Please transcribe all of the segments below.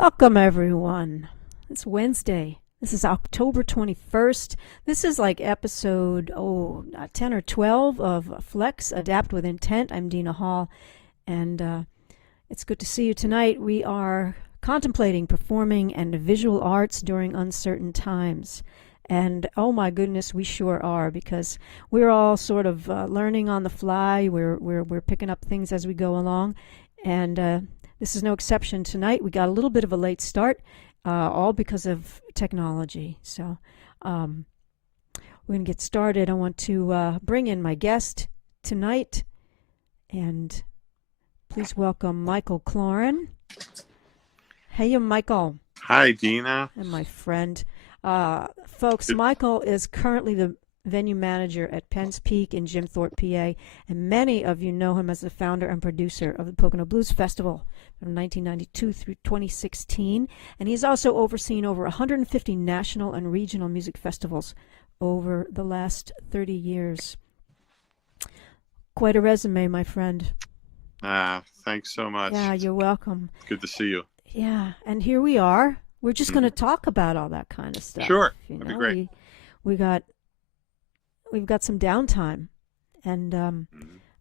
Welcome, everyone. It's Wednesday. This is October 21st. This is like episode 10 or 12 of Flex Adapt with Intent. I'm Dina Hall, and it's good to see you tonight. We are contemplating performing and visual arts during uncertain times. And oh my goodness, we sure are, because we're all sort of learning on the fly. We're picking up things as we go along, and this is no exception tonight. We got a little bit of a late start, all because of technology. So we're going to get started. I want to bring in my guest tonight, and please welcome Michael Cloeren. Hey, Michael. Hi, Dina. And my friend. Folks, Michael is currently the venue manager at Penn's Peak in Jim Thorpe, PA, and many of you know him as the founder and producer of the Pocono Blues Festival from 1992 through 2016, and he's also overseen over 150 national and regional music festivals over the last 30 years. Quite a resume, my friend. Thanks so much. Yeah, you're welcome. Good to see you. Yeah, and here we are. We're just going to talk about all that kind of stuff. Sure, that'd be great. We've got some downtime, and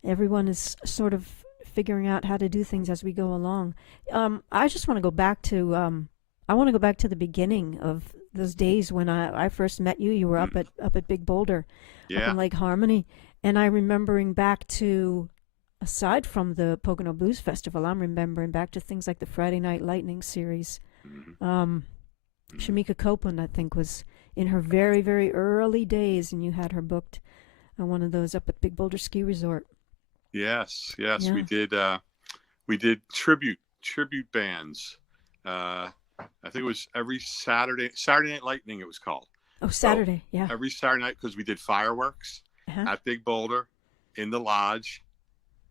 everyone is sort of figuring out how to do things as we go along. I just want to go back to the beginning of those days when I first met you. You were up at Big Boulder, up in Lake Harmony, and I'm remembering back to, aside from the Pocono Blues Festival, I'm remembering back to things like the Friday Night Lightning series. Shamika Copeland, I think, was in her very, very early days, and you had her booked on one of those up at Big Boulder Ski Resort. Yes, Yeah. we did tribute bands. I think it was every Saturday Night Lightning, it was called. Oh, Saturday, so, yeah. Every Saturday night, because we did fireworks at Big Boulder in the lodge,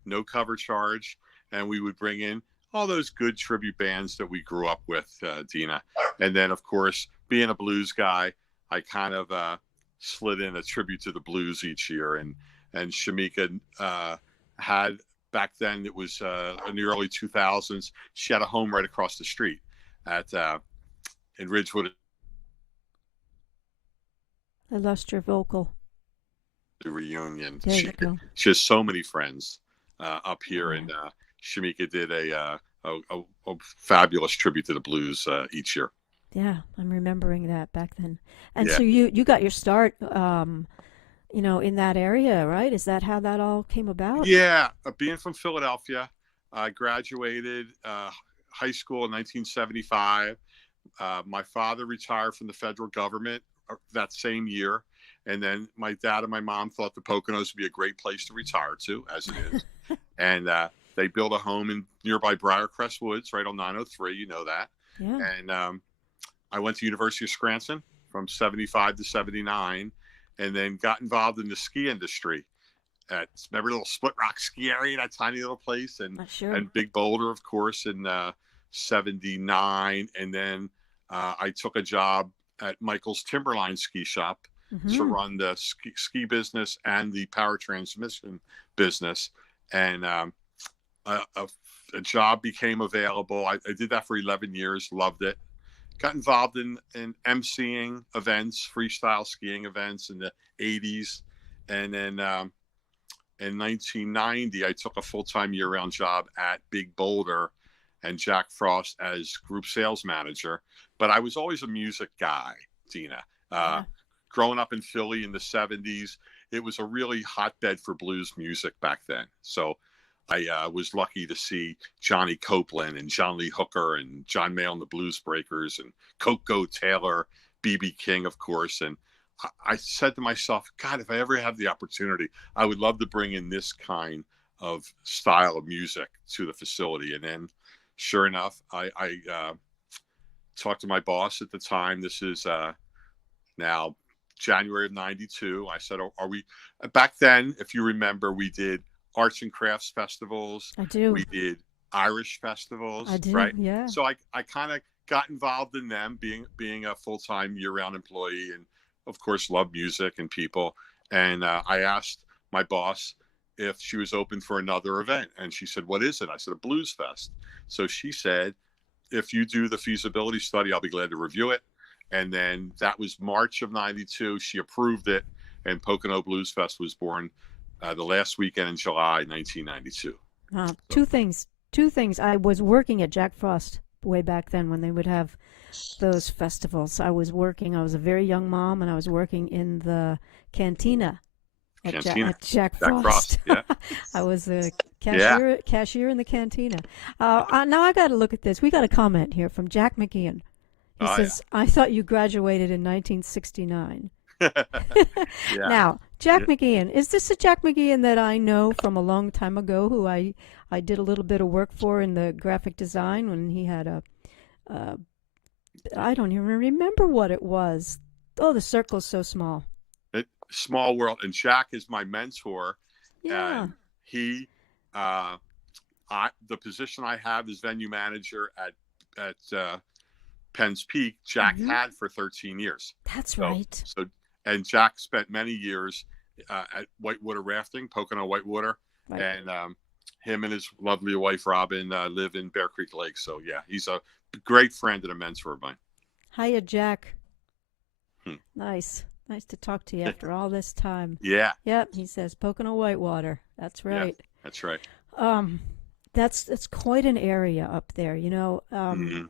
no cover charge, and we would bring in all those good tribute bands that we grew up with, Dina. And then, of course, being a blues guy, I kind of slid in a tribute to the blues each year. And Shamika had, back then, it was in the early 2000s, she had a home right across the street in Ridgewood. I lost your vocal. The reunion. There you go. She has so many friends up here, and Shamika did a fabulous tribute to the blues each year. Yeah, I'm remembering that back then. And so you got your start, in that area, right? Is that how that all came about? Yeah, being from Philadelphia, I graduated high school in 1975. My father retired from the federal government that same year. And then my dad and my mom thought the Poconos would be a great place to retire to, as it is. And they built a home in nearby Briarcrest Woods, right on 903. You know that. Yeah. And I went to University of Scranton from 75 to 79, and then got involved in the ski industry. Remember little Split Rock ski area, that tiny little place, and Big Boulder, of course, in 79. And then I took a job at Michael's Timberline ski shop to run the ski business and the power transmission business. And a job became available. I did that for 11 years, loved it. Got involved in emceeing events, freestyle skiing events in the 80s. And then in 1990, I took a full-time year-round job at Big Boulder and Jack Frost as group sales manager. But I was always a music guy, Dina. Growing up in Philly in the 70s, it was a really hotbed for blues music back then. So I was lucky to see Johnny Copeland and John Lee Hooker and John Mayall and the Blues Breakers and Coco Taylor, B.B. King, of course. And I said to myself, God, if I ever have the opportunity, I would love to bring in this kind of style of music to the facility. And then, sure enough, I talked to my boss at the time. This is now January of 92. I said, are we, back then, if you remember, we did arts and crafts festivals. I do. We did Irish festivals. I do, right? Yeah. So I kind of got involved in them, being a full-time year-round employee, and of course love music and people. And I asked my boss if she was open for another event, and she said, "What is it?" I said, "A blues fest." So she said, if you do the feasibility study, I'll be glad to review it. And then that was March of 92. She approved it, and Pocono Blues Fest was born the last weekend in July 1992. Two things. I was working at Jack Frost way back then when they would have those festivals. I was a very young mom, and I was working in the cantina at Jack Frost. Yeah. I was a cashier in the cantina. Now I got to look at this. We got a comment here from Jack Mckeon. He says, I thought you graduated in 1969. Now, Jack Mckeon, is this a Jack Mckeon that I know from a long time ago, who I did a little bit of work for in the graphic design when he had I don't even remember what it was. Oh, the circle's so small. Small world. And Jack is my mentor. Yeah. And he, the position I have as venue manager at Penn's Peak, Jack had for 13 years. That's right. And Jack spent many years at Whitewater Rafting, Pocono Whitewater. Right. And him and his lovely wife, Robin, live in Bear Creek Lake. So, yeah, he's a great friend and a mentor of mine. Hiya, Jack. Nice to talk to you after all this time. Yeah. Yep, he says Pocono Whitewater. That's right. Yeah, that's right. That's quite an area up there, you know. The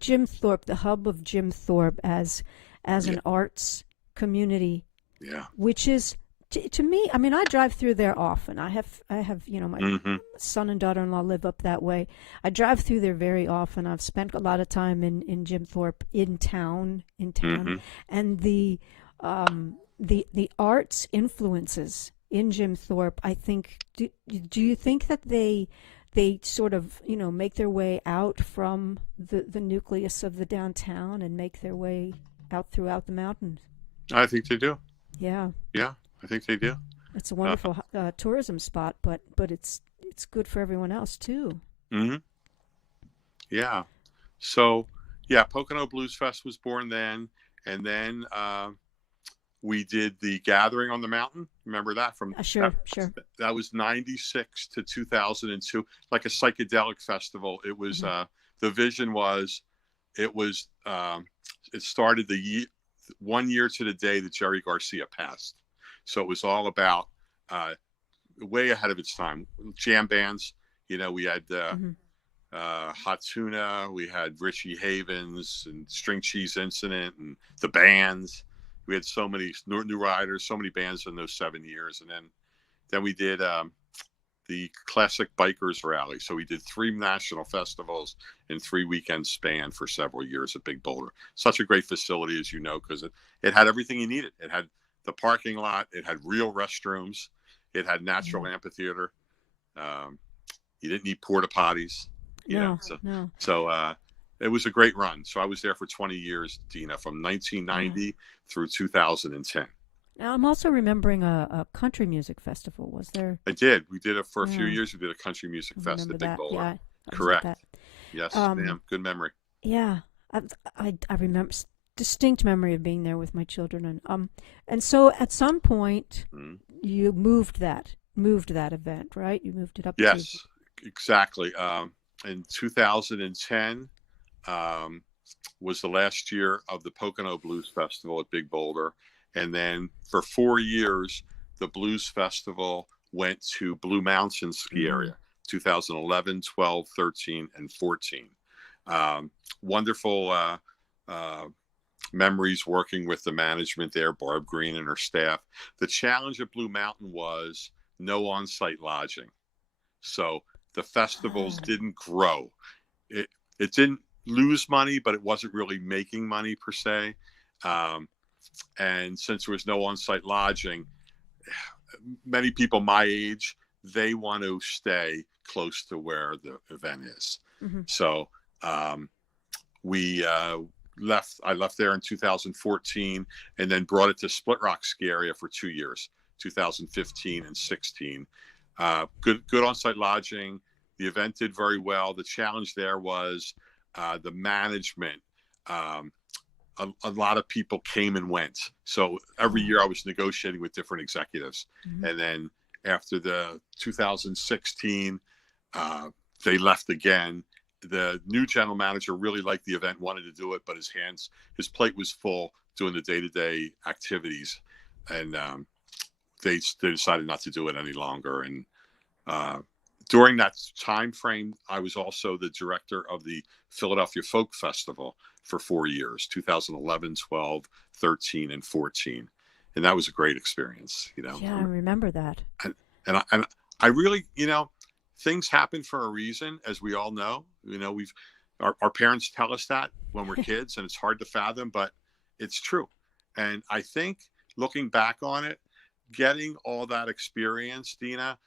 Jim Thorpe, the hub of Jim Thorpe as an arts community. Yeah. Which is to me, I mean, I drive through there often. I have my son and daughter-in-law live up that way. I drive through there very often. I've spent a lot of time in Jim Thorpe in town, and the arts influences in Jim Thorpe. I think. Do you think that they sort of make their way out from the nucleus of the downtown and make their way out throughout the mountains? I think they do. Yeah. Yeah. I think they do. It's a wonderful tourism spot, but it's good for everyone else too. Yeah. So Pocono Blues Fest was born then, and then we did the Gathering on the Mountain. Remember that from sure. That was 96 to 2002, like a psychedelic festival. It was the vision was it started 1 year to the day that Jerry Garcia passed. So it was all about way ahead of its time. Jam bands, we had Hot Tuna, we had Richie Havens and String Cheese Incident and the bands. We had so many new riders, so many bands in those 7 years. And then we did the Classic Bikers Rally. So we did 3 national festivals in 3 weekend span for several years at Big Boulder. Such a great facility, as you know, because it had everything you needed. It had the parking lot. It had real restrooms. It had natural amphitheater. You didn't need porta potties. So it was a great run. So I was there for 20 years, Dina, from 1990 through 2010. Now, I'm also remembering a country music festival. Was there? I did. We did it for a few years. We did a country music fest at Big Boulder. Yeah, correct. Yes, ma'am. Good memory. Yeah, I remember distinct memory of being there with my children, and so at some point you moved that event, right? You moved it up. Yes, exactly. In 2010 was the last year of the Pocono Blues Festival at Big Boulder. And then for 4 years, the Blues Festival went to Blue Mountain Ski Area, 2011, 12, 13, and 14. Wonderful memories working with the management there, Barb Green and her staff. The challenge at Blue Mountain was no on-site lodging. So the festivals didn't grow. It didn't lose money, but it wasn't really making money per se. And since there was no on-site lodging, many people my age, they want to stay close to where the event is. So I left there in 2014 and then brought it to Split Rock Ski Area for 2 years, 2015 and 16. Good on-site lodging. The event did very well. The challenge there was the management. A lot of people came and went. So every year I was negotiating with different executives. And then after the 2016, they left again. the new general manager really liked the event, wanted to do it, but his plate was full doing the day-to-day activities, and they decided not to do it any longer. And during that time frame, I was also the director of the Philadelphia Folk Festival for 4 years, 2011, 12, 13, and 14. And that was a great experience, Yeah, I remember that. And I really, things happen for a reason, as we all know. Our parents tell us that when we're kids, and it's hard to fathom, but it's true. And I think looking back on it, getting all that experience, Dina,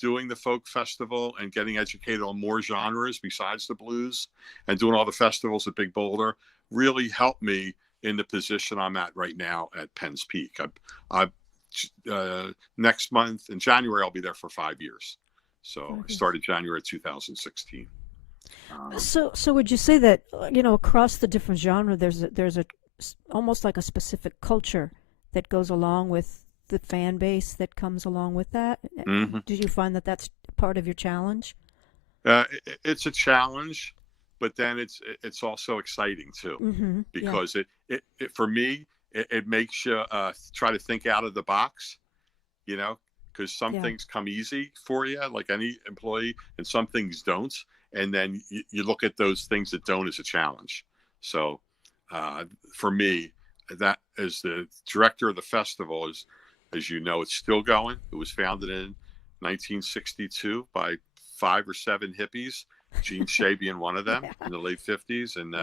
doing the folk festival and getting educated on more genres besides the blues and doing all the festivals at Big Boulder really helped me in the position I'm at right now at Penn's Peak. Next month in January, I'll be there for 5 years. So I started January 2016. So would you say that across the different genre, there's a almost like a specific culture that goes along with the fan base that comes along with that? Mm-hmm. Did you find that that's part of your challenge? It's a challenge, but then it's also exciting too, because it for me it makes you try to think out of the box, because some things come easy for you, like any employee, and some things don't. And then you look at those things that don't as a challenge. So for me, that as the director of the festival, as you know, it's still going. It was founded in 1962 by 5 or 7 hippies, Gene Shea being one of them in the late 50s. And,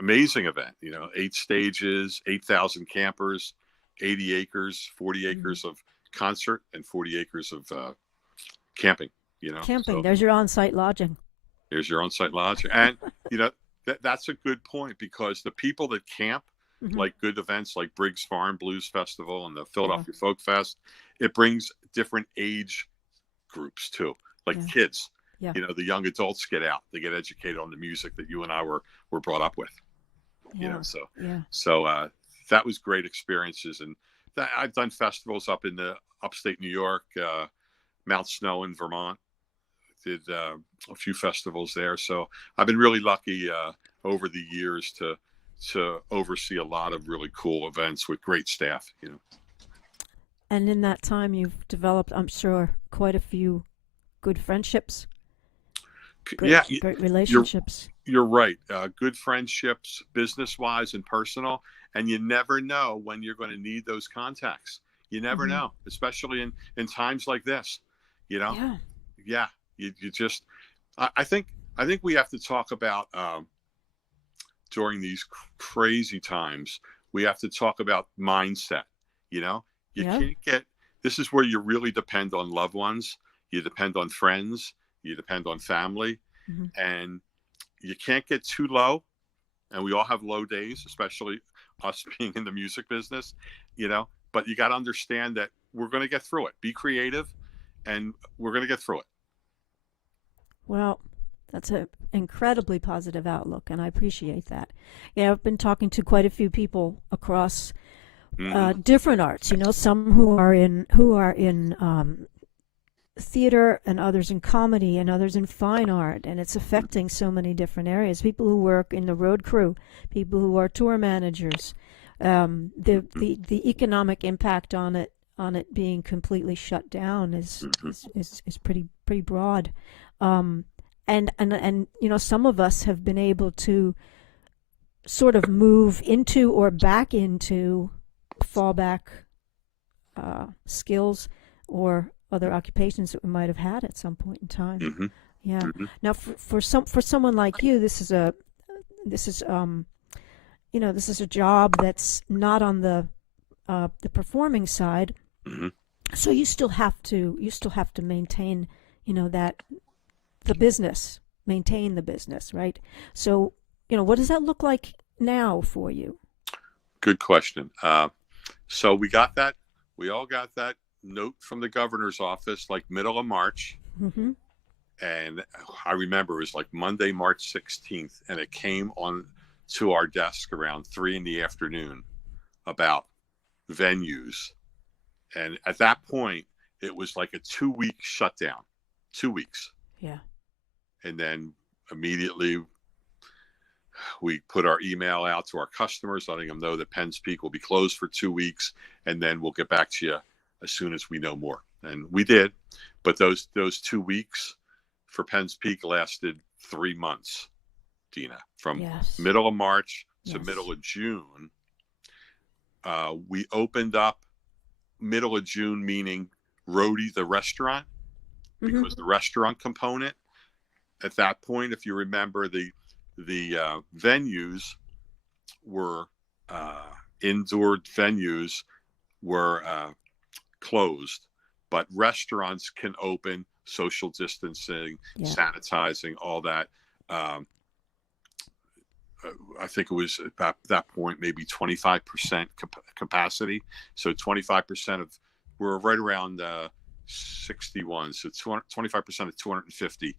amazing event, 8 stages, 8,000 campers, 80 acres, 40 acres of concert, and 40 acres of camping. Camping. So, there's your on-site lodging. There's your on-site lodging. And, that's a good point, because the people that camp, like good events like Briggs Farm Blues Festival and the Philadelphia Folk Fest, it brings different age groups too, like kids. Yeah. The young adults get out. They get educated on the music that you and I were brought up with. So that was great experiences. And I've done festivals up in the upstate New York, Mount Snow in Vermont. Did a few festivals there. So I've been really lucky over the years to oversee a lot of really cool events with great staff. And in that time, you've developed, I'm sure, quite a few good friendships. Great relationships. You're right. Good friendships, business-wise and personal. And you never know when you're going to need those contacts. You never know, especially in times like this. Yeah. You just, I think we have to talk about during these crazy times. We have to talk about mindset. You can't get. This is where you really depend on loved ones. You depend on friends. You depend on family, and you can't get too low. And we all have low days, especially us being in the music business. But you got to understand that we're going to get through it. Be creative, and we're going to get through it. Well, that's an incredibly positive outlook, and I appreciate that. Yeah, I've been talking to quite a few people across different arts. Some who are in theater, and others in comedy, and others in fine art, and it's affecting so many different areas. People who work in the road crew, people who are tour managers. The economic impact on it being completely shut down is pretty broad. And some of us have been able to sort of move into or back into fallback skills or other occupations that we might have had at some point in time. Now for someone like you, this is a job that's not on the performing side. So you still have to maintain maintain the business, right? So, what does that look like now for you? Good question. So we all got that note from the governor's office, like middle of March. And I remember it was like Monday, March 16th. And it came on to our desk around 3 p.m. about venues. And at that point, it was like a 2-week shutdown, 2 weeks. Yeah. And then immediately we put our email out to our customers, letting them know that Penn's Peak will be closed for 2 weeks, and then we'll get back to you as soon as we know more. And we did, but those 2 weeks for Penn's Peak lasted 3 months, Dina, from middle of March to middle of June. We opened up middle of June, meaning Roadie, the restaurant, because the restaurant component at that point, if you remember, the venues were indoor venues were closed, but restaurants can open, social distancing, sanitizing, all that. I think it was at that point maybe 25% capacity. So 25% of, we're right around 61. So 25% of 250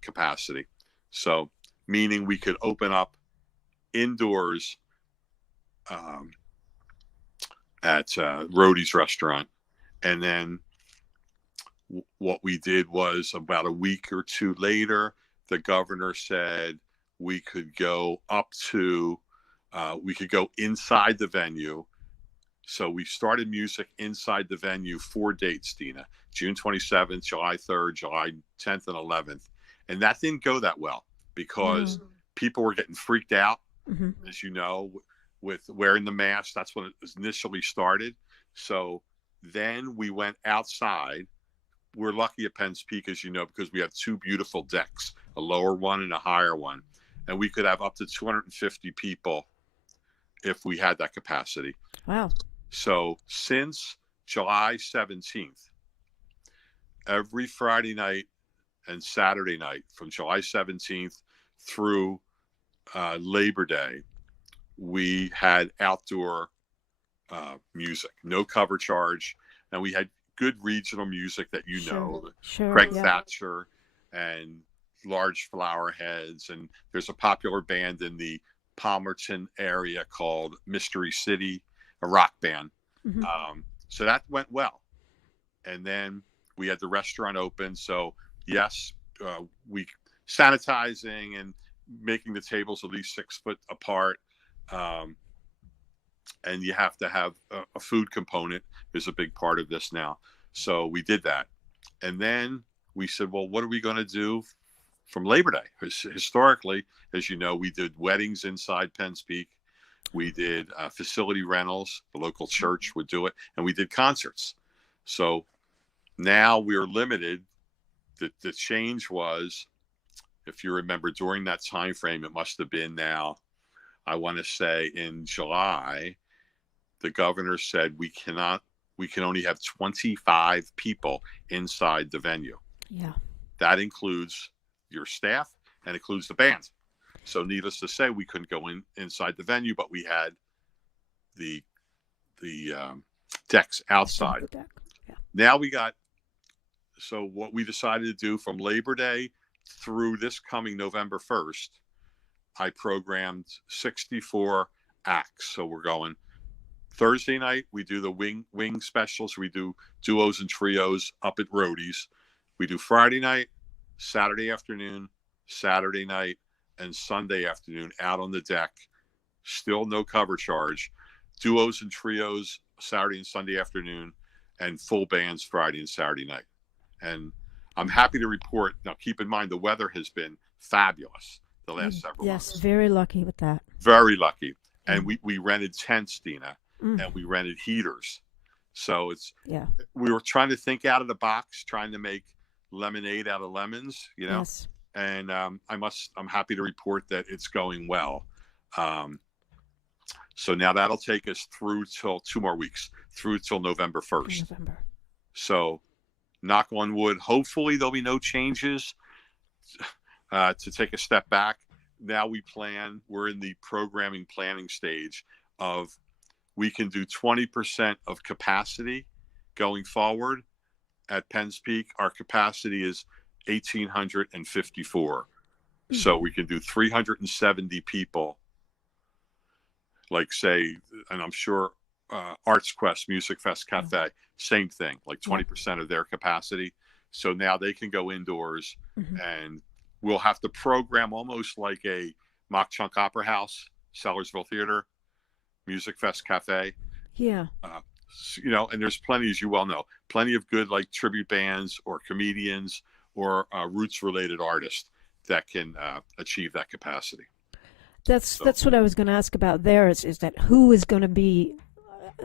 capacity. So meaning we could open up indoors at Roadie's restaurant. And then what we did was, about a week or two later, the governor said we could go up to, we could go inside the venue. So we started music inside the venue 4 dates, Dina: June 27th, July 3rd, July 10th, and 11th. And that didn't go that well because people were getting freaked out, as you know, with wearing the mask. That's when it initially started. So then we went outside. We're lucky at Penn's Peak, as you know, because we have 2 beautiful decks, a lower one and a higher one. And we could have up to 250 people if we had that capacity. Wow. So since July 17th, every Friday night and Saturday night from July 17th through Labor Day, we had outdoor music, no cover charge. And we had good regional music that you know, Craig Thatcher and Large Flowerheads. And there's a popular band in the Palmerton area called Mystery City, a rock band. So that went well. And then we had the restaurant open. So yes, we sanitizing and making the tables at least 6 foot apart. And you have to have a food component is a big part of this now. So we did that. And then we said, well, what are we going to do from Labor Day? Historically, as you know, we did weddings inside Penn's Peak. We did facility rentals. The local church would do it. And we did concerts. So now we're limited. The change was, if you remember, during that time frame, it must have been now, I want to say in July, the governor said we can only have 25 people inside the venue. Yeah. That includes your staff and includes the band. So needless to say, we couldn't go inside the venue, but we had the decks outside. Now we got, so what we decided to do from Labor Day through this coming November 1st, I programmed 64 acts. So we're going Thursday night, we do the wing specials. We do duos and trios up at Roadie's. We do Friday night, Saturday afternoon, Saturday night, and Sunday afternoon out on the deck. Still no cover charge. Duos and trios Saturday and Sunday afternoon, and full bands Friday and Saturday night. And I'm happy to report, now keep in mind the weather has been fabulous the last several months. Yes, very lucky with that. Very lucky. And we rented tents, Dina, and we rented heaters. So we were trying to think out of the box, trying to make lemonade out of lemons, you know. Yes. And I'm happy to report that it's going well. So now that'll take us through till 2 more weeks, through till November 1st. So knock on wood, hopefully there'll be no changes to take a step back. Now we're in the programming planning stage of, we can do 20% of capacity going forward. At Penn's Peak, our capacity is 1,854. So we can do 370 people, like say, and I'm sure Arts Quest, Music Fest Cafe, same thing, like 20% of their capacity. So now they can go indoors and we'll have to program almost like a Mckeon Opera House, Sellersville Theater, Music Fest Cafe. Yeah. And there's plenty, as you well know, plenty of good like tribute bands or comedians or roots related artists that can achieve that capacity. That's what I was going to ask about there is that who is going to be.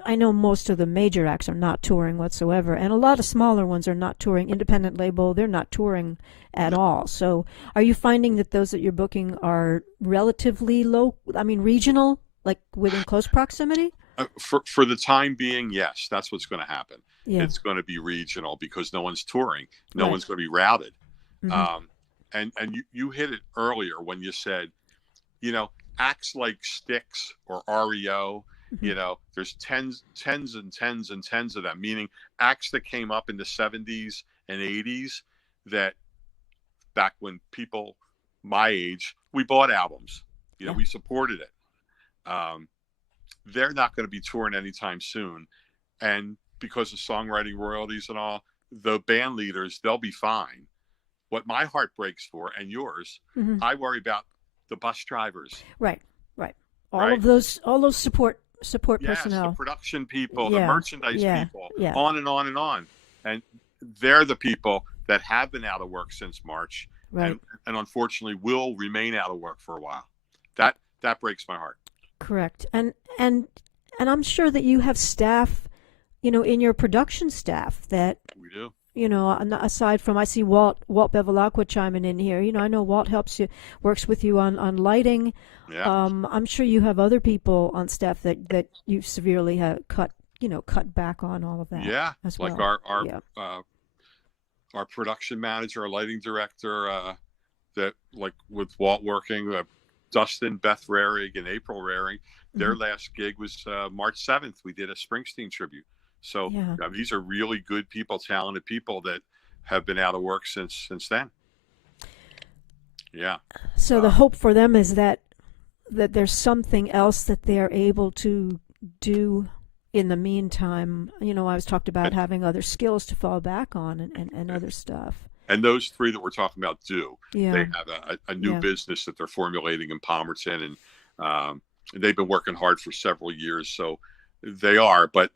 I know most of the major acts are not touring whatsoever, and a lot of smaller ones are not touring. Independent label, they're not touring at all. So are you finding that those that you're booking are relatively regional, like within close proximity? For the time being, yes, that's what's going to happen. Yeah. It's going to be regional because no one's touring. No Right. one's going to be routed. Mm-hmm. And you hit it earlier when you said, acts like Styx or REO, Mm-hmm. there's tens and tens and tens of them, meaning acts that came up in the 70s and 80s that back when people my age, we bought albums, Yeah. we supported it. They're not going to be touring anytime soon. And because of songwriting royalties and all, the band leaders, they'll be fine. What my heart breaks for, and yours, Mm-hmm. I worry about the bus drivers. Right. All those support Yes, personnel. the production people, Yeah. the merchandise Yeah. people, Yeah. on and on and on. And they're the people that have been out of work since March, Right. and unfortunately will remain out of work for a while. That breaks my heart. Correct. And I'm sure that you have staff, in your production staff that, We do. aside from, I see Walt Bevilacqua chiming in here. I know Walt works with you on lighting. Yeah. I'm sure you have other people on staff that you severely have cut back on all of that. Yeah. As Like well. our production manager, our lighting director, that like with Walt working, Dustin, Beth Rarig, and April Rarig, their last gig was March 7th. We did a Springsteen tribute. So Yeah. these are really good people, talented people that have been out of work since then. Yeah. So the hope for them is that there's something else that they're able to do in the meantime. I was talked about having other skills to fall back on and other stuff. And those three that we're talking about do. Yeah. They have a new business that they're formulating in Palmerton, and they've been working hard for several years. So they are, but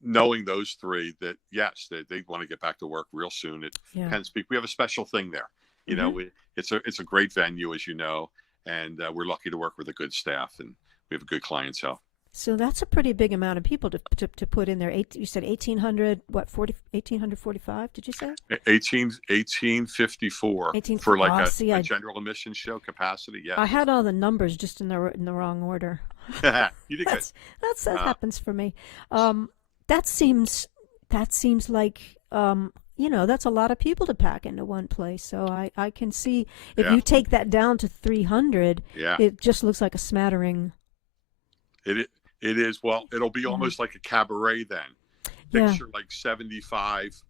knowing those three, that yes, they want to get back to work real soon at Penn. We have a special thing there. It's a great venue, as you know, and we're lucky to work with a good staff, and we have a good clientele. So that's a pretty big amount of people to put in there. You said 1,800, 1,845, did you say? 1854 for like a general admission show capacity. Yeah. I had all the numbers just in the wrong order. You did good. That happens for me. That seems like, that's a lot of people to pack into one place. So I can see if you take that down to 300, it just looks like a smattering. It is. Well, it'll be almost like a cabaret then. Picture like 75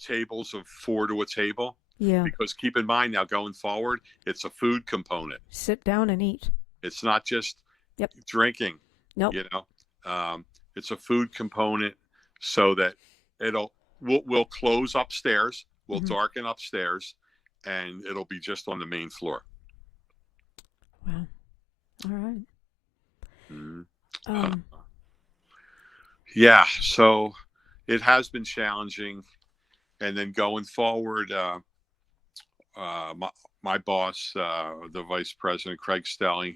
tables of 4 to a table. Yeah. Because keep in mind now, going forward, it's a food component. Sit down and eat. It's not just drinking. Nope. It's a food component, so that we'll close upstairs, we'll darken upstairs, and it'll be just on the main floor. Wow. All right. So it has been challenging, and then going forward, my boss, the vice president, Craig Stelling,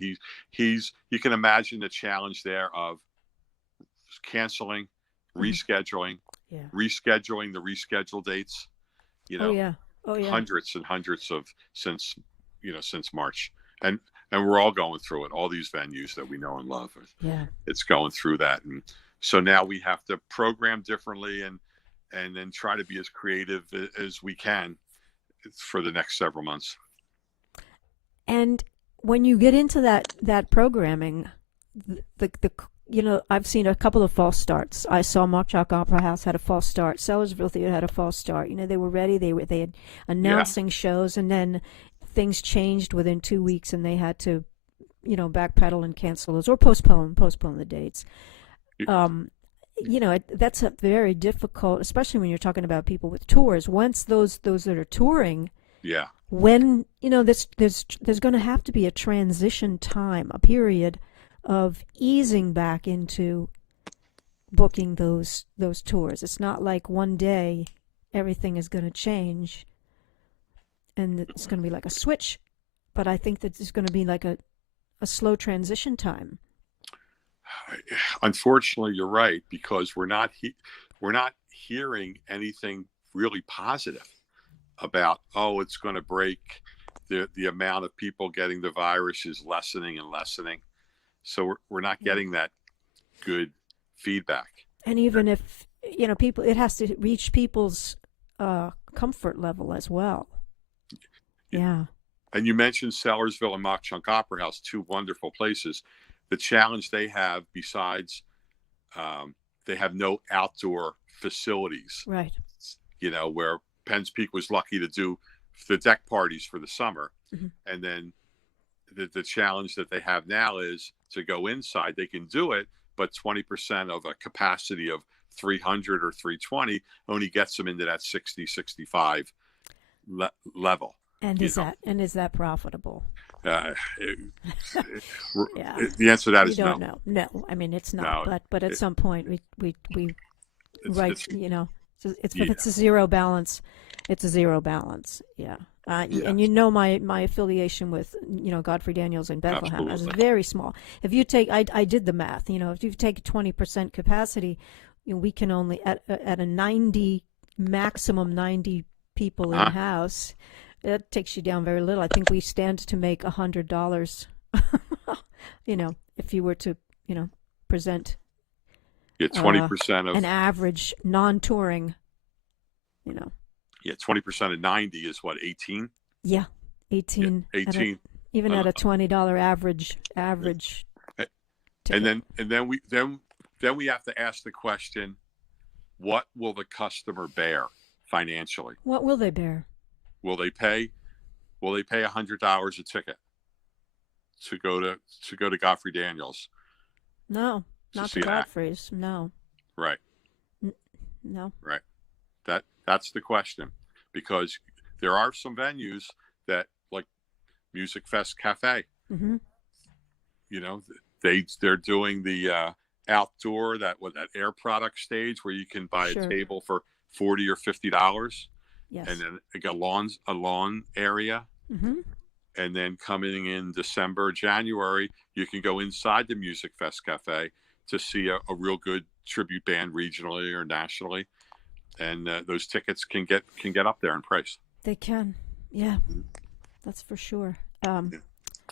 he's you can imagine the challenge there of canceling, rescheduling, rescheduling the rescheduled dates. Hundreds and hundreds of since March, and we're all going through it. All these venues that we know and love, it's going through that, and so now we have to program differently and then try to be as creative as we can for the next several months. And when you get into that programming, I've seen a couple of false starts. I saw Mckeon Opera House had a false start. Sellersville Theater had a false start. They were ready. They had announcing shows, and then things changed within 2 weeks, and they had to, backpedal and cancel those or postpone the dates. That's a very difficult, especially when you're talking about people with tours. Once those that are touring, when, there's going to have to be a transition time, a period of easing back into booking those tours. It's not like one day everything is going to change and it's going to be like a switch, but I think that there's going to be like a slow transition time. Unfortunately, you're right, because we're not hearing anything really positive about, oh, it's going to break. The amount of people getting the virus is lessening and lessening. So we're not getting that good feedback. And even if, people, it has to reach people's comfort level as well. Yeah. And you mentioned Sellersville and Mckeon Opera House, two wonderful places. The challenge they have, besides they have no outdoor facilities. Right. Where Penn's Peak was lucky to do the deck parties for the summer. Mm-hmm. And then the challenge that they have now is to go inside. They can do it, but 20% of a capacity of 300 or 320 only gets them into that 60, 65 level. And is that profitable? Yeah. The answer to that is no. no. No, I mean it's not. No, but at some point we it's a zero balance. It's a zero balance. Yeah. And my affiliation with Godfrey Daniels in Bethlehem is very small. If you take, I did the math. If you take 20% capacity, we can only at a maximum 90 people in house. That takes you down very little. I think we stand to make $100. If you were to present. Yeah, 20% of an average non-touring. Yeah, 20% of 90 is what, 18? Yeah, 18. Yeah, 18. Even at a $20 average. And then we have to ask the question, what will the customer bear financially? What will they bear? Will they pay $100 a ticket to go to Godfrey Daniels? No, not to Godfrey's. No. Right. No. Right. That's the question, because there are some venues that, like Music Fest Cafe. Mm-hmm. They're doing the outdoor that air product stage where you can buy a table for $40 or $50. Yes. And then a lawn area. Mm-hmm. And then coming in December, January, you can go inside the Music Fest Cafe to see a real good tribute band regionally or nationally. And those tickets can get up there in price. They can. Yeah, that's for sure.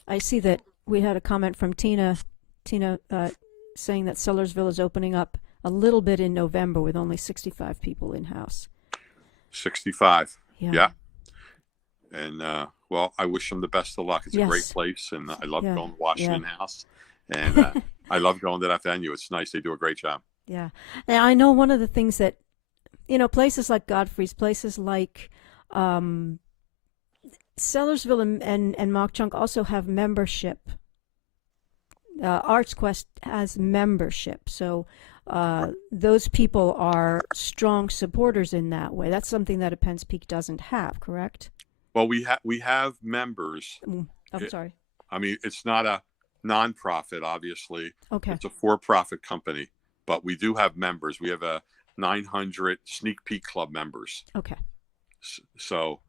I see that we had a comment from Tina saying that Sellersville is opening up a little bit in November with only 65 people in-house. 65. Yeah. And, I wish them the best of luck. It's a great place, and I love going to Washington House. And I love going to that venue. It's nice. They do a great job. Yeah. And I know one of the things that, places like Godfrey's, places like Sellersville and Mckeon also have membership. Arts Quest has membership. So those people are strong supporters in that way. That's something that a Penn's Peak doesn't have, correct? Well, we have members. I'm sorry. I mean, it's not a nonprofit, obviously. Okay. It's a for-profit company, but we do have members. We have 900 Sneak Peek Club members. Okay. So,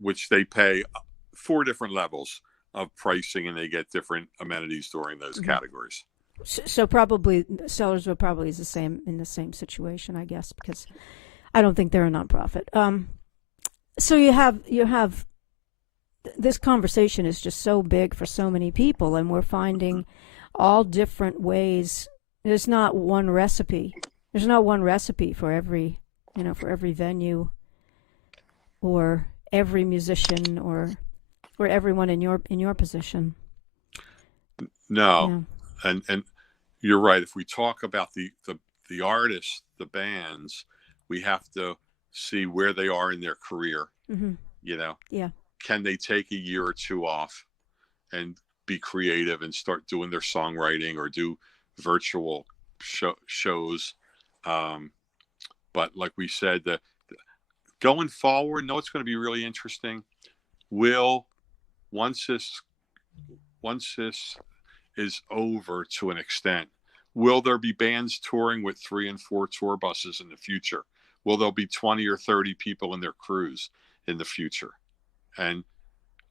which they pay 4 different levels of pricing, and they get different amenities during those categories. So probably Sellersville probably is in the same situation, I guess, because I don't think they're a nonprofit. So you have this conversation is just so big for so many people, and we're finding all different ways. There's not one recipe. There's not one recipe for every venue, or every musician, or everyone in your position. No. And you're right. If we talk about the artists, the bands, we have to see where they are in their career. Mm-hmm. Yeah. Can they take a year or two off and be creative and start doing their songwriting or do virtual shows? But like we said, going forward, it's going to be really interesting. will once this is over to an extent, will there be bands touring with 3 and 4 tour buses in the future? Will there be 20 or 30 people in their crews in the future? And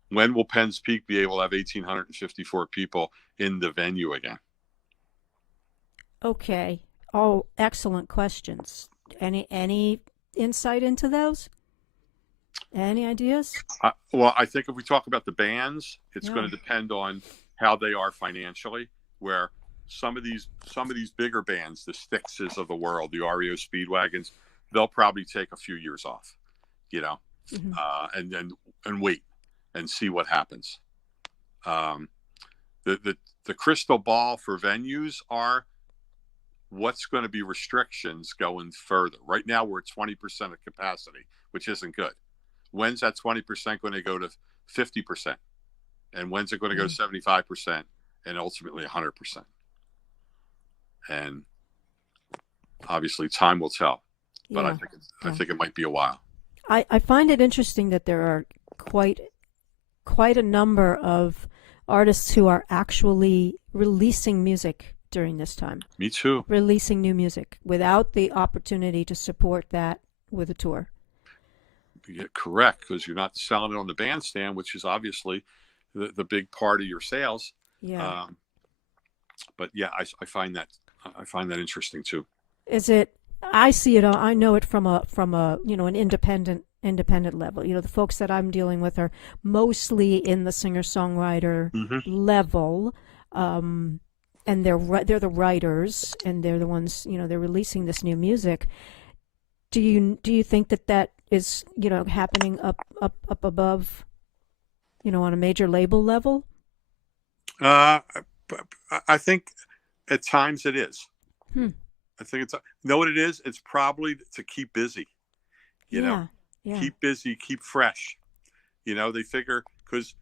when will Penn's Peak be able to have 1,854 people in the venue again? Okay. Oh, excellent questions. Any insight into those? Any ideas? Well, I think if we talk about the bands, it's going to depend on how they are financially. Where some of these bigger bands, the Styxes of the world, the REO Speedwagons, they'll probably take a few years off, and wait and see what happens. The crystal ball for venues are what's going to be restrictions going further. Right now, we're at 20% of capacity, which isn't good. When's that 20% going to go to 50%? And when's it going to go to 75% and ultimately 100%? And obviously, time will tell. But I think it might be a while. I find it interesting that there are quite a number of artists who are actually releasing music during this time. Me too. Releasing new music without the opportunity to support that with a tour. Yeah, correct, because you're not selling it on the bandstand, which is obviously the big part of your sales. Yeah. But yeah, I find that interesting too. Is it? I see it. I know it from a an independent level. The folks that I'm dealing with are mostly in the singer-songwriter level, and they're the writers, and they're the ones they're releasing this new music. Do you think that is happening up above, on a major label level? I think at times it is. I think it's what it is. It's probably to keep busy. Keep busy, keep fresh. They figure because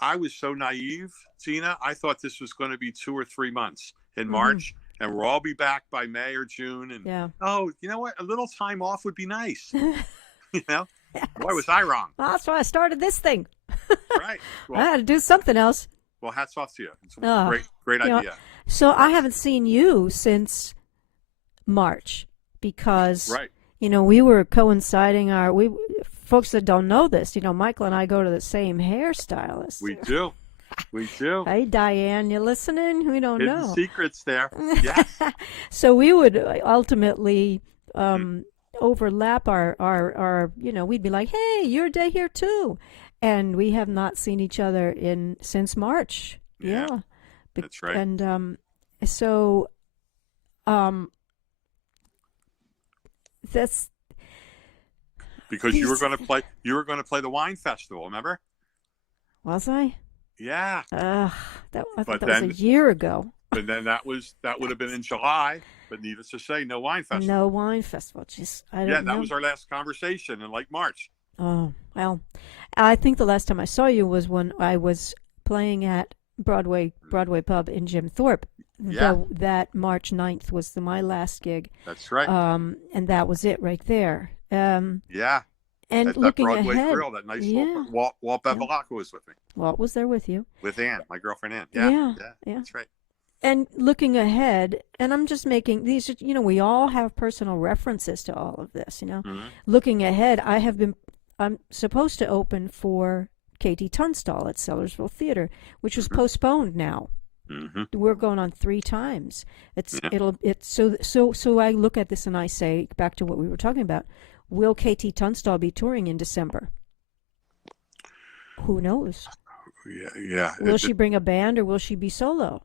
I was so naive, Tina. I thought this was going to be 2 or 3 months in March, and we'll all be back by May or June. And oh, you know what? A little time off would be nice. Yes. Boy, was I wrong. Well, that's why I started this thing. Right. Well, I had to do something else. Well, hats off to you. It's a great idea. So I haven't seen you since March because we were coinciding folks that don't know this, Michael and I go to the same hairstylist. We do. Hey, Diane, you listening? We don't Hidden know. Secrets there. Yes. So we would ultimately overlap our we'd be like, hey, you're a day here too. And we have not seen each other since March. Yeah. That's right. And that's because you were going to play the wine festival, remember? Was I? Yeah. I thought that was a year ago. But then that would have been in July, but needless to say, no wine festival. No wine festival. Jeez, I don't know. That was our last conversation in March. Oh, well, I think the last time I saw you was when I was playing at Broadway Pub in Jim Thorpe. Yeah. That March 9th was my last gig. That's right. And that was it right there. Yeah. And looking that Broadway ahead, grill, that nice little Walt Bevilacqua was with me. Walt was there with you. With Ann, my girlfriend Ann. Yeah. That's right. And looking ahead, and I'm just making these, we all have personal references to all of this, Looking ahead, I'm supposed to open for Katie Tunstall at Sellersville Theater, which was postponed now. We're going on 3 times. So I look at this and I say, back to what we were talking about, will Katie Tunstall be touring in December? Who knows? Yeah. Will she bring a band or will she be solo?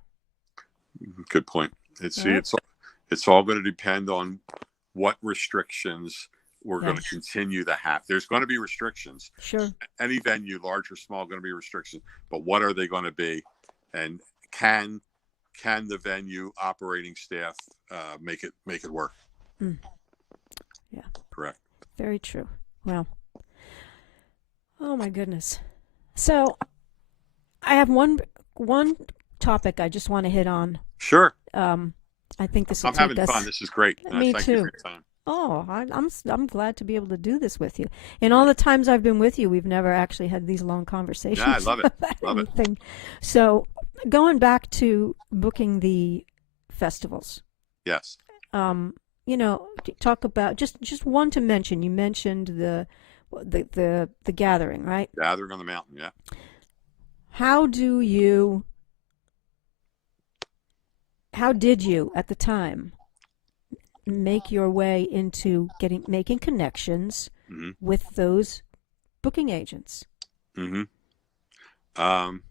Good point. It's all going to depend on what restrictions we're going to continue to have. There's going to be restrictions. Sure. Any venue, large or small, going to be restrictions. But what are they going to be? And can the venue operating staff make it work? Yeah. Correct. Very true. Well, oh my goodness. So I have one topic I just want to hit on. Sure. I think this will I'm having fun. This is great. Me Thank too. you for your time. Oh, I'm glad to be able to do this with you. In all the times I've been with you, we've never actually had these long Yeah, I conversations love it. about Love it. anything. So, going back to booking the festivals, Yes. um, talk about just one to mention. You mentioned the gathering, right? Gathering on the mountain. Yeah. How do you? How did you at the time make your way into making connections Mm-hmm. with those booking agents? Mm-hmm. Um,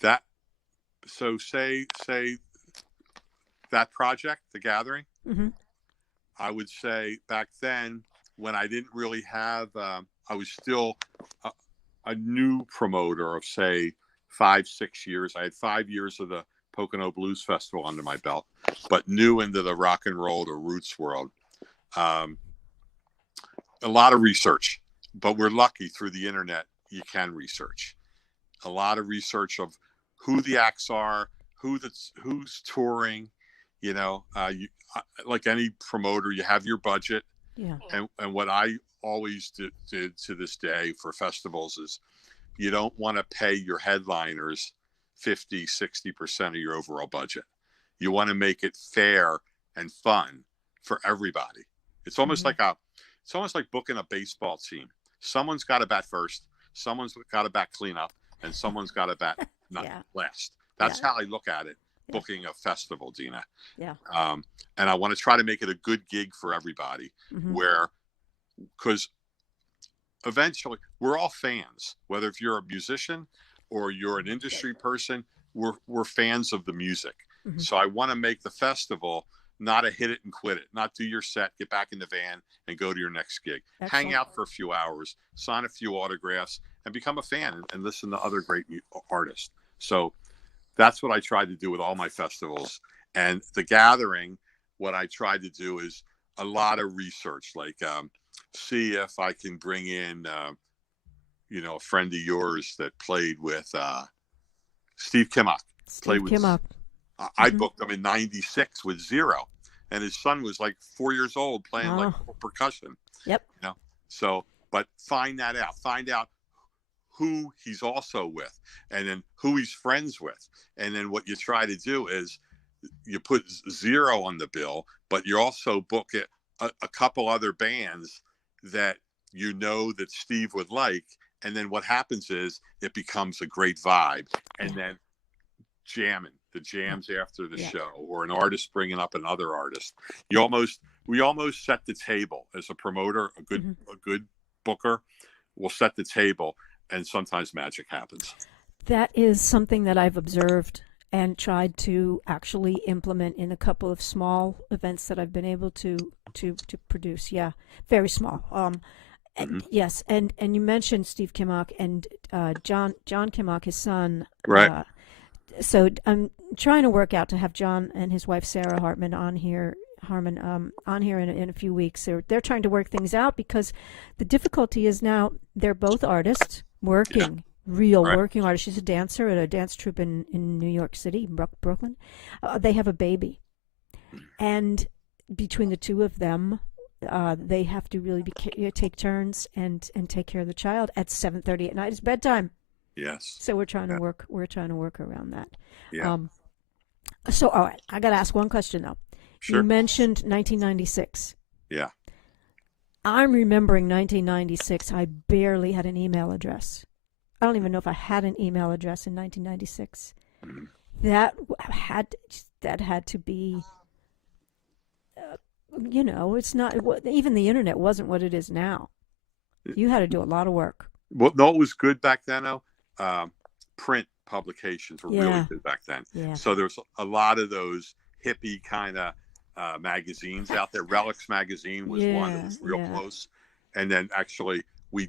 that so say that project, the gathering. Mm-hmm. I would say back then when I didn't really have, I was still a, a new promoter of say 5 6 years. I had 5 years of the Pocono Blues Festival under my belt, but new into the rock and roll or roots world. Um, a lot of research, but we're lucky through the internet. You can research a lot of research of who the acts are, who's touring. Like any promoter, you have your budget, Yeah. and what I always did to this day for festivals is you don't want to pay your headliners 50-60% of your overall budget. You want to make it fair and fun for everybody. It's almost Mm-hmm. like booking a baseball team. Someone's got to bat first, someone's got to bat cleanup, and someone's got to bat not Yeah. last. That's Yeah. how I look at it. Yeah. Booking a festival, Dina. Yeah. And I want to try to make it a good gig for everybody, Mm-hmm. because eventually we're all fans. Whether if you're a musician or you're an industry person, we're fans of the music. Mm-hmm. So I want to make the festival not a hit it and quit it, not do your set, get back in the van and go to your next gig. Excellent. Hang out for a few hours, sign a few autographs, and become a fan and listen to other great artists. So that's what I tried to do with all my festivals. And the gathering, what I tried to do is a lot of research, like see if I can bring in, a friend of yours that played with Steve Kimmock. Steve Kimmock. I booked him in '96 with Zero, and his son was like 4 years old playing like percussion. Yep. So, but find that out. Find out who he's also with, and then who he's friends with, and then what you try to do is you put Zero on the bill, but you also book it a couple other bands that that Steve would like, and then what happens is it becomes a great vibe, and then the jams after the show, or an artist bringing up another artist. We almost set the table as a promoter, a good booker will set the table, and sometimes magic happens. That is something that I've observed and tried to actually implement in a couple of small events that I've been able to produce. Yeah, very small. And, yes, and you mentioned Steve Kimmock and John Kimmock, his son. Right. So I'm trying to work out to have John and his wife Sarah Hartman on here. On here in a few weeks. They're trying to work things out because the difficulty is now they're both artists working. Real working artist. She's a dancer at a dance troupe in New York City, Brooklyn. They have a baby. And between the two of them, they have to really take turns and take care of the child at 7:30 at night. It's bedtime. Yes. So we're trying to work around that. Yeah. So all right, I got to ask one question though. Sure. You mentioned 1996. Yeah. I'm remembering 1996. I barely had an email address. I don't even know if I had an email address in 1996. Mm-hmm. That had to be, it's not, even the internet wasn't what it is now. You had to do a lot of work. Well, no, it was good back then, though. Print publications were really good back then. Yeah. So there's a lot of those hippie kind of magazines out there. Relics magazine was one that was real close. And then actually we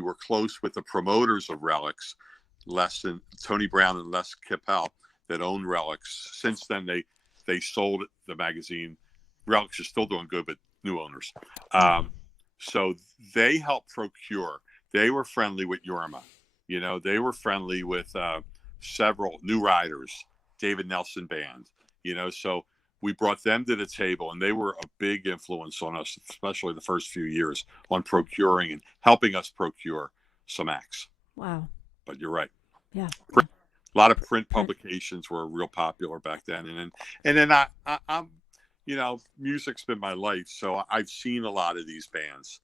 were close with the promoters of Relics, Tony Brown and Les Capel, that owned Relics. Since then they sold the magazine. Relics is still doing good, but new owners. So they helped procure. They were friendly with Yorma. They were friendly with several New Riders, David Nelson Band. So we brought them to the table, and they were a big influence on us, especially the first few years, on procuring and helping us procure some acts. Wow. But you're right. Yeah. A lot of print publications were real popular back then, and then I'm, music's been my life, so I've seen a lot of these bands.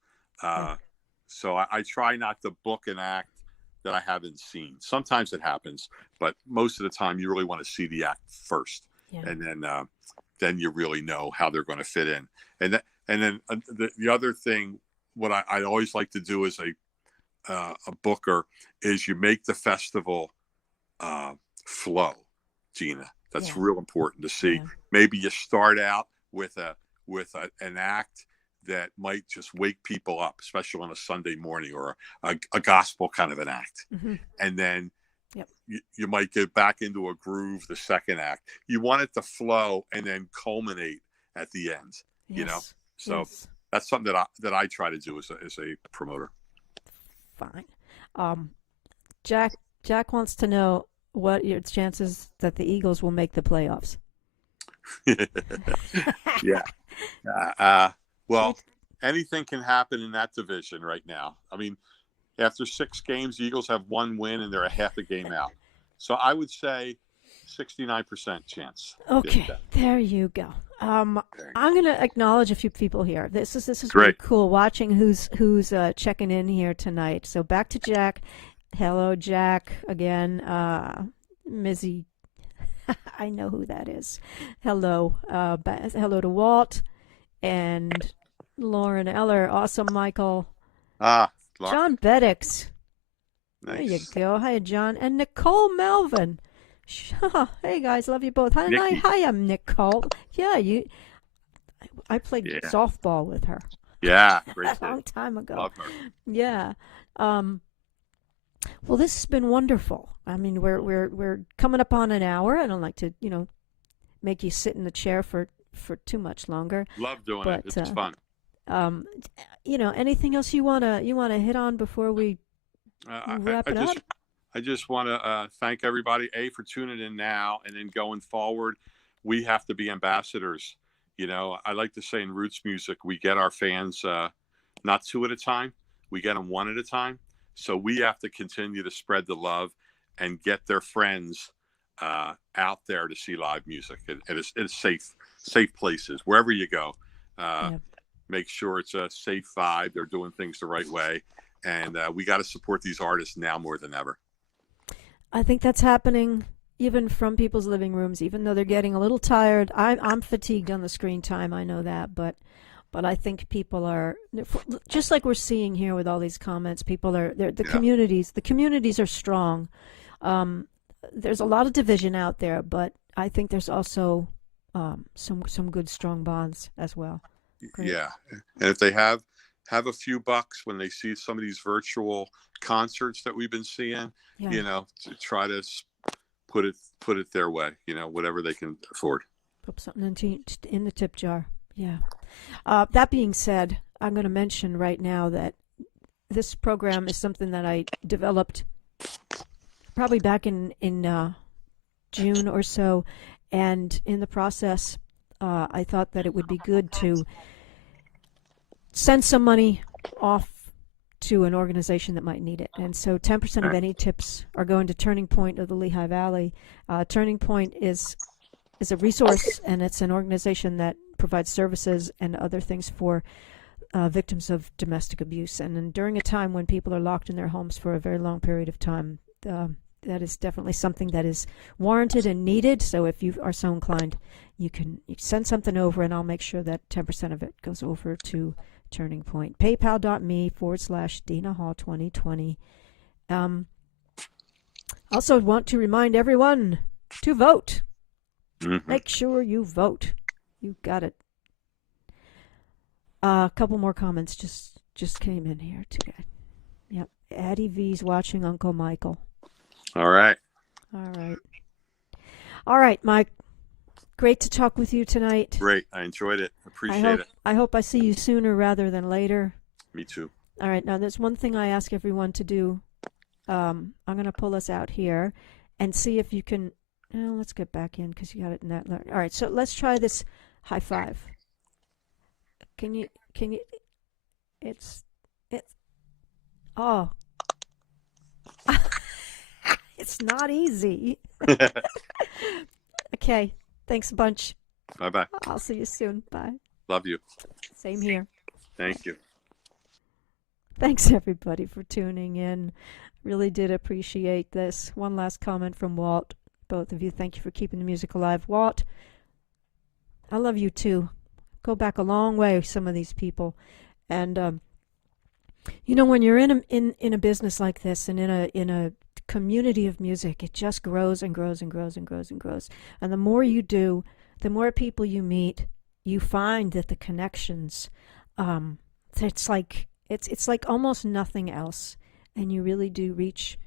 So I try not to book an act that I haven't seen. Sometimes it happens, but most of the time you really want to see the act first, and then you really know how they're going to fit in. And then the other thing, what I always like to do as a booker is you make the festival flow, Gina. That's real important to see. Maybe you start out with an act that might just wake people up, especially on a Sunday morning, or a gospel kind of an act. And then you might get back into a groove the second act. You want it to flow and then culminate at the end, So that's something that I try to do as a promoter. Fine. Jack wants to know what your chances that the Eagles will make the playoffs. Well, anything can happen in that division right now. I mean, after 6 games, the Eagles have 1 win and they're a half a game out. So I would say 69% chance. Okay, there you go. I'm going to acknowledge a few people here. This is really cool watching who's checking in here tonight. So back to Jack. Hello, Jack, again. Mizzy, I know who that is. Hello. Hello to Walt and Lauren Eller. Awesome, Michael. John Beddix. Nice. There you go. Hi, John. And Nicole Melvin. Hey, guys. Love you both. Hi, I'm Nicole. Yeah, I played softball with her. Yeah, great. A long time ago. Love her. Yeah. Well, this has been wonderful. I mean, we're coming up on an hour. I don't like to, make you sit in the chair for too much longer. Love doing it. It's fun. Anything else you wanna hit on before we wrap it up? I just want to thank everybody, for tuning in now, and then going forward, we have to be ambassadors. I like to say in roots music, we get our fans not 2 at a time, we get them 1 at a time. So we have to continue to spread the love and get their friends out there to see live music. It's safe places wherever you go. Make sure it's a safe vibe. They're doing things the right way, and we got to support these artists now more than ever. I think that's happening even from people's living rooms, even though they're getting a little tired. I'm fatigued on the screen time. I know that, but I think people are, just like we're seeing here with all these comments, the communities are strong. There's a lot of division out there, but I think there's also some good, strong bonds as well. Great. Yeah. And if they have a few bucks when they see some of these virtual concerts that we've been seeing, to try to put it their way, whatever they can afford. Put something in the tip jar. Yeah. That being said, I'm going to mention right now that this program is something that I developed probably back in June or so, and in the process, I thought that it would be good to send some money off to an organization that might need it. And so 10% of any tips are going to Turning Point of the Lehigh Valley. Turning Point is a resource, and it's an organization that provides services and other things for victims of domestic abuse. And then during a time when people are locked in their homes for a very long period of time, that is definitely something that is warranted and needed. So if you are so inclined, you send something over, and I'll make sure that 10% of it goes over to Turning Point. PayPal.me/Dina Hall 2020. Also want to remind everyone to vote. Mm-hmm. Make sure you vote. You got it. A couple more comments just came in here today. Yep. Addie V's watching Uncle Michael. All right, Mike. Great to talk with you tonight. Great. I enjoyed it. Appreciate it. I hope I see you sooner rather than later. Me too. All right. Now, there's one thing I ask everyone to do. I'm going to pull us out here and see if you can Now let's get back in because you got it in that. All right, so let's try this high five. Can you? It's. Oh. It's not easy. Okay. Thanks a bunch. Bye-bye. I'll see you soon. Bye. Love you. Same here. Thank you. Thanks, everybody, for tuning in. Really did appreciate this. One last comment from Walt. Both of you, thank you for keeping the music alive. Walt, I love you too. Go back a long way, some of these people. And, when you're in a business like this and in a community of music, it just grows and grows and grows and grows and grows. And the more you do, the more people you meet, you find that the connections, it's like almost nothing else. And you really do reach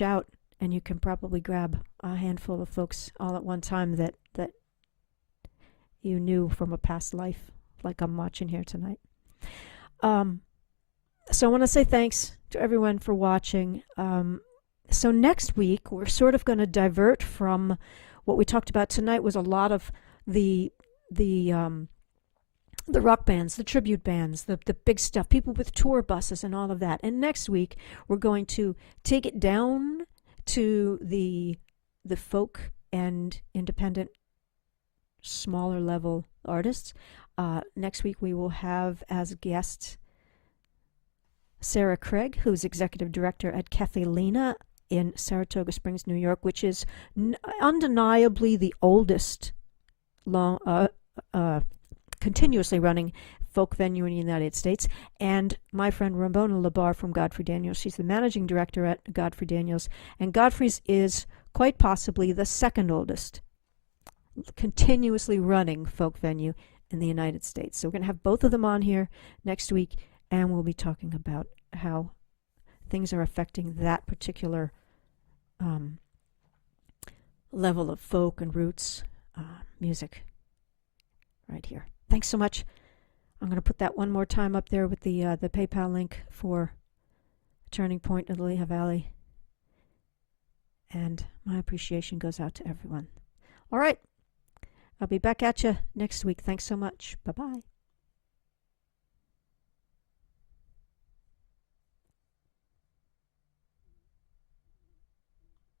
out, and you can probably grab a handful of folks all at one time that you knew from a past life, like I'm watching here tonight. So I want to say thanks to everyone for watching. So next week, we're sort of going to divert from what we talked about tonight. Was a lot of the rock bands, the tribute bands, the big stuff, people with tour buses and all of that. And next week, we're going to take it down to the folk and independent, smaller level artists. Next week, we will have as guest Sarah Craig, who's executive director at Cafe Lena in Saratoga Springs, New York, which is undeniably the oldest continuously running folk venue in the United States. And my friend Ramona Labar from Godfrey Daniels, she's the managing director at Godfrey Daniels, and Godfrey's is quite possibly the second oldest continuously running folk venue in the United States. So we're going to have both of them on here next week, and we'll be talking about how things are affecting that particular level of folk and roots music right here. Thanks so much. I'm going to put that one more time up there with the PayPal link for Turning Point in the Lehigh Valley. And my appreciation goes out to everyone. All right. I'll be back at you next week. Thanks so much. Bye-bye.